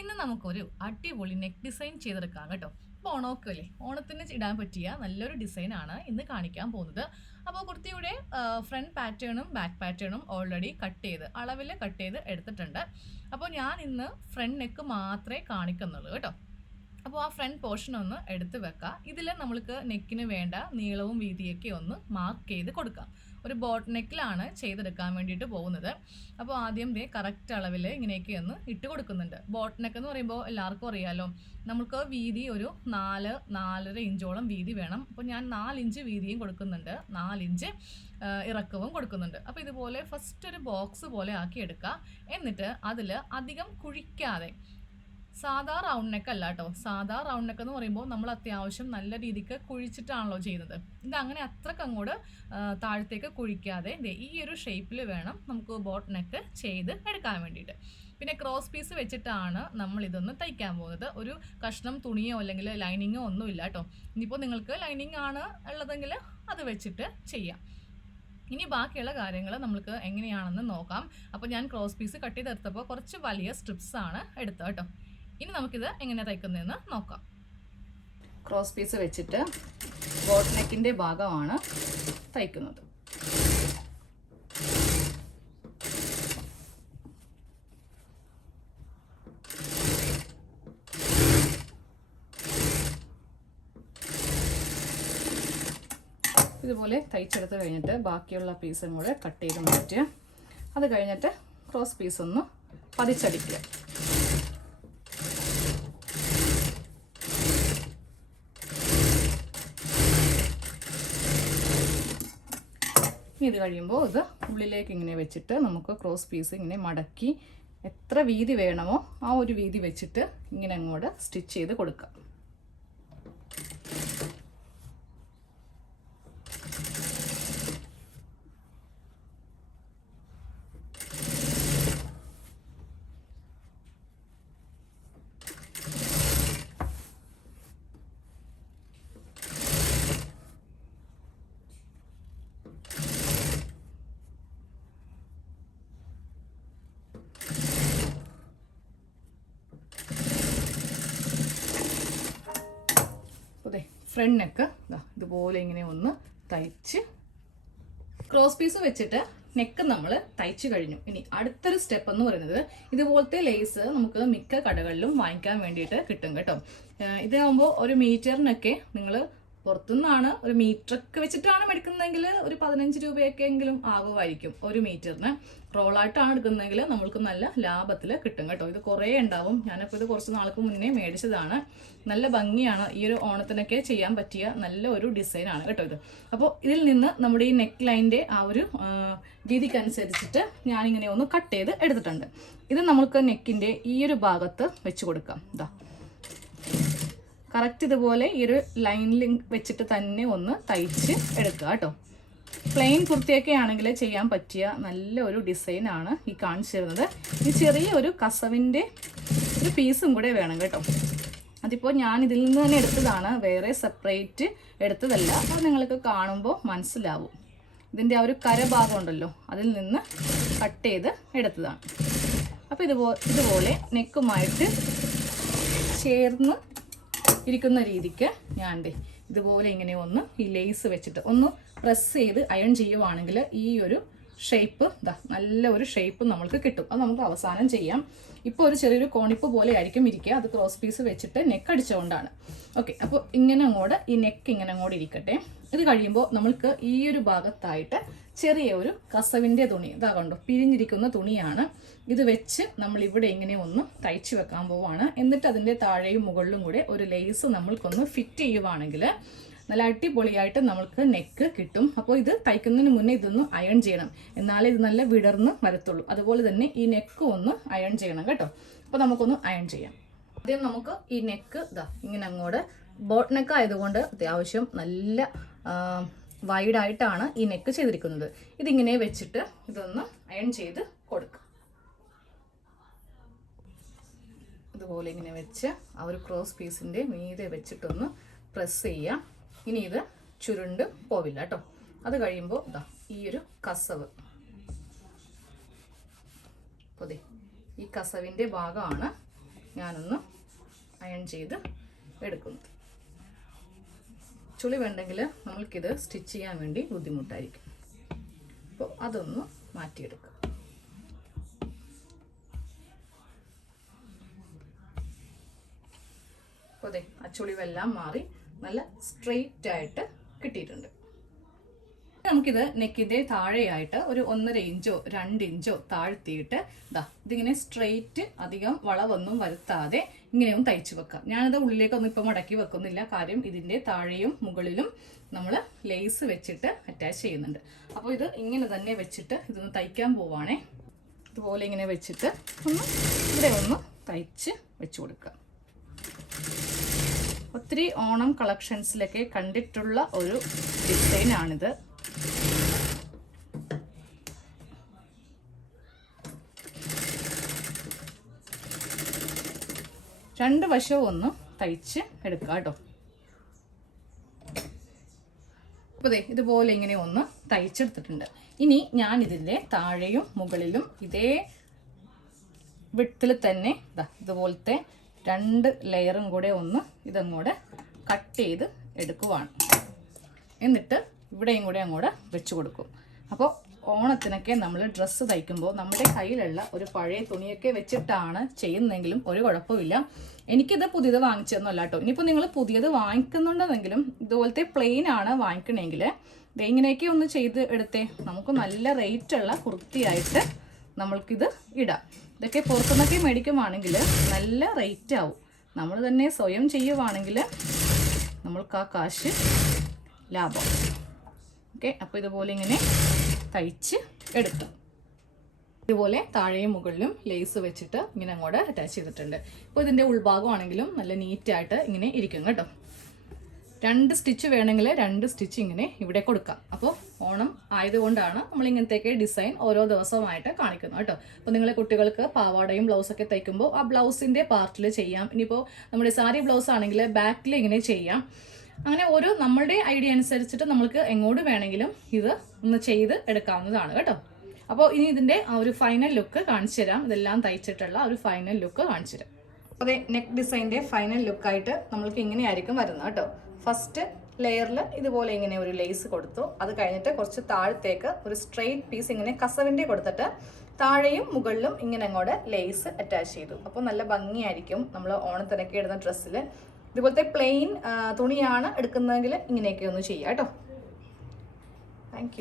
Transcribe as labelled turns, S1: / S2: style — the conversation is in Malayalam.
S1: ഇന്ന് നമുക്കൊരു അടിപൊളി നെക്ക് ഡിസൈൻ ചെയ്തെടുക്കാം കേട്ടോ. അപ്പോൾ ഓണമൊക്കെ അല്ലേ? ഓണത്തിന് ഇടാൻ പറ്റിയ നല്ലൊരു ഡിസൈനാണ് ഇന്ന് കാണിക്കാൻ പോകുന്നത്. അപ്പോൾ കുർത്തിയുടെ ഫ്രണ്ട് പാറ്റേണും ബാക്ക് പാറ്റേണും ഓൾറെഡി കട്ട് ചെയ്ത് അളവിൽ കട്ട് ചെയ്ത് എടുത്തിട്ടുണ്ട്. അപ്പോൾ ഞാൻ ഇന്ന് ഫ്രണ്ട് നെക്ക് മാത്രമേ കാണിക്കുന്നുള്ളൂ കേട്ടോ. അപ്പോൾ ആ ഫ്രണ്ട് പോർഷൻ ഒന്ന് എടുത്ത് വെക്കാം. ഇതിൽ നമ്മൾക്ക് നെക്കിന് വേണ്ട നീളവും വീതിയൊക്കെ ഒന്ന് മാർക്ക് ചെയ്ത് കൊടുക്കാം. ഒരു ബോട്ട് നെക്കിലാണ് ചെയ്തെടുക്കാൻ വേണ്ടിയിട്ട് പോകുന്നത്. അപ്പോൾ ആദ്യം ദേ കറക്റ്റ് അളവിൽ ഇങ്ങനെയൊക്കെ ഒന്ന് ഇട്ട് കൊടുക്കുന്നുണ്ട്. ബോട്ട് നെക്ക് എന്ന് പറയുമ്പോൾ എല്ലാവർക്കും അറിയാലോ നമുക്ക് വീതി ഒരു നാല് നാലര ഇഞ്ചോളം വീതി വേണം. അപ്പോൾ ഞാൻ നാലിഞ്ച് വീതിയും കൊടുക്കുന്നുണ്ട്. നാലിഞ്ച് ഇറക്കവും കൊടുക്കുന്നുണ്ട്. അപ്പോൾ ഇതുപോലെ ഫസ്റ്റ് ഒരു ബോക്സ് പോലെ ആക്കി എടുക്കുക. എന്നിട്ട് അതിൽ അധികം കുഴിക്കാതെ സാധാ റൗണ്ട് നെക്ക് അല്ല കേട്ടോ സാധാ റൗണ്ട് നെക്ക് എന്ന് പറയുമ്പോൾ നമ്മൾ അത്യാവശ്യം നല്ല രീതിക്ക് കുഴിച്ചിട്ടാണല്ലോ ചെയ്യുന്നത് ഇത് അങ്ങനെ അത്രയ്ക്ക് അങ്ങോട്ട് താഴത്തേക്ക് കുഴിക്കാതെ ഈ ഒരു ഷേപ്പിൽ വേണം നമുക്ക് ബോട്ട് നെക്ക് ചെയ്ത് എടുക്കാൻ വേണ്ടിയിട്ട്. പിന്നെ ക്രോസ് പീസ് വെച്ചിട്ടാണ് നമ്മൾ ഇതൊന്ന് തയ്ക്കാൻ പോകുന്നത്. ഒരു കഷ്ണം തുണിയോ അല്ലെങ്കിൽ ലൈനിങ്ങോ ഒന്നും ഇല്ല കേട്ടോ ഇനിയിപ്പോൾ നിങ്ങൾക്ക് ലൈനിങ് ആണ് ഉള്ളതെങ്കിൽ അത് വെച്ചിട്ട് ചെയ്യാം. ഇനി ബാക്കിയുള്ള കാര്യങ്ങൾ നമ്മൾക്ക് എങ്ങനെയാണെന്ന് നോക്കാം. അപ്പോൾ ഞാൻ ക്രോസ് പീസ് കട്ട് ചെയ്തെടുത്തപ്പോൾ കുറച്ച് വലിയ സ്ട്രിപ്സ് ആണ് എടുത്തത് കേട്ടോ. ഇനി നമുക്കിത് എങ്ങനെ തയ്ക്കുന്നതെന്ന് നോക്കാം. ക്രോസ് പീസ് വെച്ചിട്ട് ബോട്ട് നെക്കിന്റെ ഭാഗമാണ് തയ്ക്കുന്നത്. ഇതുപോലെ തയ്ച്ചെടുത്ത് കഴിഞ്ഞിട്ട് ബാക്കിയുള്ള പീസും കൂടെ കട്ട് ചെയ്ത് മാറ്റുക അത് കഴിഞ്ഞിട്ട് ക്രോസ് പീസ് ഒന്ന് പതിച്ചടിക്കുക. ഇത് കഴിയുമ്പോൾ ഇത് ഉള്ളിലേക്ക് ഇങ്ങനെ വെച്ചിട്ട് നമുക്ക് ക്രോസ് പീസ് ഇങ്ങനെ മടക്കി എത്ര വീതി വേണമോ ആ ഒരു വീതി വെച്ചിട്ട് ഇങ്ങനെ അങ്ങോട്ട് സ്റ്റിച്ച് ചെയ്ത് കൊടുക്കാം അതെ ഫ്രണ്ട് നെക്ക് ഇതാ ഇതുപോലെ ഇങ്ങനെ ഒന്ന് തയ്ച്ച് ക്രോസ് പീസ് വെച്ചിട്ട് നെക്ക് നമ്മൾ തയ്ച്ചു കഴിഞ്ഞു. ഇനി അടുത്തൊരു സ്റ്റെപ്പ് എന്ന് പറയുന്നത് ഇതുപോലത്തെ ലേസ് നമുക്ക് മിക്ക കടകളിലും വാങ്ങിക്കാൻ വേണ്ടിയിട്ട് കിട്ടും കേട്ടോ. ഇതാകുമ്പോൾ ഒരു മീറ്ററിനൊക്കെ നിങ്ങൾ പുറത്തുനിന്നാണ് ഒരു മീറ്ററൊക്കെ വെച്ചിട്ടാണ് എടുക്കുന്നതെങ്കിൽ ഒരു പതിനഞ്ച് രൂപയൊക്കെ എങ്കിലും ആകുമായിരിക്കും ഒരു മീറ്ററിന്. റോളായിട്ടാണ് എടുക്കുന്നതെങ്കിൽ നമ്മൾക്ക് നല്ല ലാഭത്തിൽ കിട്ടും കേട്ടോ. ഇത് കുറേ ഉണ്ടാവും. ഞാനിപ്പോൾ ഇത് കുറച്ച് നാൾക്ക് മുന്നേ മേടിച്ചതാണ്. നല്ല ഭംഗിയാണ്. ഈ ഒരു ഓണത്തിനൊക്കെ ചെയ്യാൻ പറ്റിയ നല്ല ഒരു ഡിസൈനാണ് കേട്ടോ ഇത്. അപ്പോൾ ഇതിൽ നിന്ന് നമ്മുടെ ഈ നെക്ക് ലൈന്റെ ആ ഒരു രീതിക്കനുസരിച്ചിട്ട് ഞാനിങ്ങനെ ഒന്ന് കട്ട് ചെയ്ത് എടുത്തിട്ടുണ്ട്. ഇത് നമ്മൾക്ക് നെക്കിന്റെ ഈ ഒരു ഭാഗത്ത് വെച്ച് കൊടുക്കാം. ഇതാ കറക്റ്റ് ഇതുപോലെ ഈ ഒരു ലൈനിൽ വെച്ചിട്ട് തന്നെ ഒന്ന് തയ്ച്ച് എടുക്കുക കേട്ടോ പ്ലെയിൻ കുർത്തിയൊക്കെ ആണെങ്കിൽ ചെയ്യാൻ പറ്റിയ നല്ല ഒരു ഡിസൈനാണ് ഈ കാണിച്ചിരുന്നത് ഈ ചെറിയ ഒരു കസവിന്റെ ഒരു പീസും കൂടെ വേണം കേട്ടോ. അതിപ്പോൾ ഞാൻ ഇതിൽ നിന്ന് തന്നെ എടുത്തതാണ്. വേറെ സെപ്പറേറ്റ് എടുത്തതല്ല. അപ്പോൾ നിങ്ങൾക്ക് കാണുമ്പോൾ മനസ്സിലാവും. ഇതിന്റെ ആ ഒരു കരഭാഗം ഉണ്ടല്ലോ അതിൽ നിന്ന് കട്ട് ചെയ്ത് എടുത്തതാണ്. അപ്പോൾ ഇതുപോ ഇതുപോലെ നെക്കുമായിട്ട് ചേർന്ന് ഇരിക്കുന്ന രീതിക്ക് ഞാൻ ഇതുപോലെ ഇങ്ങനെ ഒന്ന് ഈ ലേസ് വെച്ചിട്ട് ഒന്ന് പ്രസ് ചെയ്ത് അയൺ ചെയ്യുവാണെങ്കിൽ ഈ ഒരു ഷേപ്പ് ഇതാ നല്ല ഒരു ഷേപ്പ് നമ്മൾക്ക് കിട്ടും. അത് നമുക്ക് അവസാനം ചെയ്യാം. ഇപ്പോൾ ഒരു ചെറിയൊരു കോണിപ്പ് പോലെ ആയിരിക്കും ഇരിക്കുക. അത് ക്രോസ് പീസ് വെച്ചിട്ട് നെക്ക് അടിച്ചുകൊണ്ടാണ് ഓക്കെ അപ്പോൾ ഇങ്ങനെ അങ്ങോട്ട് ഈ നെക്ക് ഇങ്ങനെ അങ്ങോട്ട് ഇരിക്കട്ടെ. ഇത് കഴിയുമ്പോൾ നമ്മൾക്ക് ഈ ഒരു ഭാഗത്തായിട്ട് ചെറിയ ഒരു കസവിന്റെ തുണി. ഇതാ കണ്ടോ പിരിഞ്ഞിരിക്കുന്ന തുണിയാണ്. ഇത് വെച്ച് നമ്മൾ ഇവിടെ ഇങ്ങനെ ഒന്ന് തയ്ച്ചു വെക്കാൻ പോവാണ്. എന്നിട്ട് അതിന്റെ താഴെയും മുകളിലും കൂടെ ഒരു ലേസ് നമ്മൾക്കൊന്ന് ഫിറ്റ് ചെയ്യുവാണെങ്കിൽ നല്ല അടിപൊളിയായിട്ട് നമ്മൾക്ക് നെക്ക് കിട്ടും. അപ്പോൾ ഇത് തയ്ക്കുന്നതിന് മുന്നേ ഇതൊന്ന് അയൺ ചെയ്യണം. എന്നാലേ ഇത് നല്ല വിടർന്ന് വരത്തുള്ളൂ. അതുപോലെ തന്നെ ഈ നെക്ക് ഒന്ന് അയൺ ചെയ്യണം കേട്ടോ. അപ്പോൾ നമുക്കൊന്ന് അയൺ ചെയ്യാം. ആദ്യം നമുക്ക് ഈ നെക്ക് ഇതാ ഇങ്ങനെ അങ്ങോട്ട് ബോട്ട് നെക്ക് ആയതുകൊണ്ട് അത്യാവശ്യം നല്ല വൈഡായിട്ടാണ് ഈ നെക്ക് ചെയ്തിരിക്കുന്നത്. ഇതിങ്ങനെ വെച്ചിട്ട് ഇതൊന്ന് അയൺ ചെയ്ത് കൊടുക്കുക ഇതുപോലെ ഇങ്ങനെ വെച്ച് ആ ഒരു ക്രോസ് പീസിന്റെ മീതെ വെച്ചിട്ടൊന്ന് പ്രസ് ചെയ്യാം. ഇനി ഇത് ചുരുണ്ട് പോവില്ല കേട്ടോ അത് കഴിയുമ്പോൾ ഇതാ ഈ ഒരു കസവ്. പൊതി ഈ കസവിന്റെ ഭാഗമാണ് ഞാനൊന്ന് അയൺ ചെയ്ത് എടുക്കുന്നത്. ചുളി വേണ്ടെങ്കിൽ നമ്മൾക്കിത് സ്റ്റിച്ച് ചെയ്യാൻ വേണ്ടി ബുദ്ധിമുട്ടായിരിക്കും. അപ്പോൾ അതൊന്ന് മാറ്റിയെടുക്കുക അതെ ആ ചുളിവെല്ലാം മാറി നല്ല സ്ട്രെയിറ്റ് ആയിട്ട് കിട്ടിയിട്ടുണ്ട്. നമുക്കിത് നെക്കിന്റെ താഴെയായിട്ട് ഒരു ഒന്നര ഇഞ്ചോ രണ്ട് ഇഞ്ചോ താഴ്ത്തിയിട്ട് ഇതാ ഇതിങ്ങനെ സ്ട്രെയിറ്റ് അധികം വളവൊന്നും വരുത്താതെ ഇങ്ങനെയും തയ്ച്ചു വെക്കാം. ഞാനിത് ഉള്ളിലേക്കൊന്നും ഇപ്പം മടക്കി വെക്കുന്നില്ല. കാര്യം ഇതിന്റെ താഴെയും മുകളിലും നമ്മൾ ലേസ് വെച്ചിട്ട് അറ്റാച്ച് ചെയ്യുന്നുണ്ട്. അപ്പോൾ ഇത് ഇങ്ങനെ തന്നെ വെച്ചിട്ട് ഇതൊന്ന് തയ്ക്കാൻ പോവാണേ. ഇതുപോലെ ഇങ്ങനെ വെച്ചിട്ട് ഒന്ന് ഇവിടെ ഒന്ന് തയ്ച്ച് വെച്ച് കൊടുക്കുക ഒത്തിരി ഓണം കളക്ഷൻസിലൊക്കെ കണ്ടിട്ടുള്ള ഒരു ഡിസൈനാണിത് രണ്ട് വശവും ഒന്ന് തയ്ച്ച് എടുക്കുക കേട്ടോ. അപ്പോൾ ദേ ഇതുപോലെ ഇങ്ങനെ ഒന്ന് തയ്ച്ചെടുത്തിട്ടുണ്ട്. ഇനി ഞാൻ ഇതിന്റെ താഴെയും മുകളിലും ഇതേ വിട്ടിൽ തന്നെ ഇതാ ഇതുപോലത്തെ രണ്ട് ലെയറും കൂടെ ഒന്ന് ഇതങ്ങോട്ട് കട്ട് ചെയ്ത് എടുക്കുവാണ്. എന്നിട്ട് ഇവിടെയും കൂടെ അങ്ങോട്ട് വെച്ച് കൊടുക്കും. അപ്പോൾ ഓണത്തിനൊക്കെ നമ്മൾ ഡ്രസ്സ് തയ്ക്കുമ്പോൾ നമ്മുടെ കയ്യിലുള്ള ഒരു പഴയ തുണിയൊക്കെ വെച്ചിട്ടാണ് ചെയ്യുന്നതെങ്കിലും ഒരു കുഴപ്പമില്ല. എനിക്കിത് പുതിയത് വാങ്ങിച്ചതൊന്നുമല്ല കേട്ടോ. ഇനിയിപ്പോൾ നിങ്ങൾ പുതിയത് വാങ്ങിക്കുന്നുണ്ടെന്നെങ്കിലും ഇതുപോലത്തെ പ്ലെയിൻ ആണ് വാങ്ങിക്കണമെങ്കിൽ ഇങ്ങനെയൊക്കെ ഒന്ന് ചെയ്ത് എടുത്തേ. നമുക്ക് നല്ല റേറ്റുള്ള കുർത്തിയായിട്ട് നമ്മൾക്കിത് ഇടാം. ഇതൊക്കെ പുറത്തുനിന്നൊക്കെ മേടിക്കുവാണെങ്കിൽ നല്ല റേറ്റ് ആവും. നമ്മൾ തന്നെ സ്വയം ചെയ്യുവാണെങ്കിൽ നമ്മൾക്ക് ആ കാശ് ലാഭം. ഓക്കെ? അപ്പോൾ ഇതുപോലെ ഇങ്ങനെ തയ്ച്ച് എടുത്തു. ഇതുപോലെ താഴെയും മുകളിലും ലേസ് വെച്ചിട്ട് ഇങ്ങനെ അങ്ങോട്ട് അറ്റാച്ച് ചെയ്തിട്ടുണ്ട്. അപ്പോൾ ഇതിന്റെ ഉൾഭാഗമാണെങ്കിലും നല്ല നീറ്റായിട്ട് ഇങ്ങനെ ഇരിക്കും കേട്ടോ. രണ്ട് സ്റ്റിച്ച് വേണമെങ്കിൽ രണ്ട് സ്റ്റിച്ച് ഇങ്ങനെ ഇവിടെ കൊടുക്കാം. അപ്പോൾ ഓണം ആയതുകൊണ്ടാണ് നമ്മൾ ഇങ്ങനത്തെയൊക്കെ ഡിസൈൻ ഓരോ ദിവസമായിട്ട് കാണിക്കുന്നത് കേട്ടോ. അപ്പോൾ നിങ്ങളെ കുട്ടികൾക്ക് പാവാടയും ബ്ലൗസൊക്കെ തയ്ക്കുമ്പോൾ ആ ബ്ലൗസിന്റെ പാർട്ടിൽ ചെയ്യാം. ഇനിയിപ്പോൾ നമ്മുടെ സാരി ബ്ലൗസ് ആണെങ്കിൽ ബാക്കിൽ ഇങ്ങനെ ചെയ്യാം. അങ്ങനെ ഓരോ നമ്മളുടെ ഐഡിയ അനുസരിച്ചിട്ട് നമ്മൾക്ക് എങ്ങോട്ട് വേണമെങ്കിലും ഇത് ഒന്ന് ചെയ്ത് എടുക്കാവുന്നതാണ് കേട്ടോ. അപ്പോൾ ഇനി ഇതിന്റെ ആ ഒരു ഫൈനൽ ലുക്ക് കാണിച്ചു തരാം. ഇതെല്ലാം തയ്ച്ചിട്ടുള്ള ഒരു ഫൈനൽ ലുക്ക് കാണിച്ചു തരാം. അതെ നെക്ക് ഡിസൈന്റെ ഫൈനൽ ലുക്കായിട്ട് നമ്മൾക്ക് ഇങ്ങനെയായിരിക്കും വരുന്നത് കേട്ടോ. ഫസ്റ്റ് ലെയറിൽ ഇതുപോലെ ഇങ്ങനെ ഒരു ലേസ് കൊടുത്തു. അത് കഴിഞ്ഞിട്ട് കുറച്ച് താഴത്തേക്ക് ഒരു സ്ട്രെയിറ്റ് പീസ് ഇങ്ങനെ കസവിന്റെ കൊടുത്തിട്ട് താഴെയും മുകളിലും ഇങ്ങനെ അങ്ങോട്ട് ലേസ് അറ്റാച്ച് ചെയ്തു. അപ്പോൾ നല്ല ഭംഗിയായിരിക്കും നമ്മൾ ഓണത്തിനൊക്കെ ഇടുന്ന ഡ്രസ്സിൽ ഇതുപോലത്തെ പ്ലെയിൻ തുണിയാണ് എടുക്കുന്നതെങ്കിൽ ഇങ്ങനെയൊക്കെ ഒന്ന് ചെയ്യാം കേട്ടോ. താങ്ക്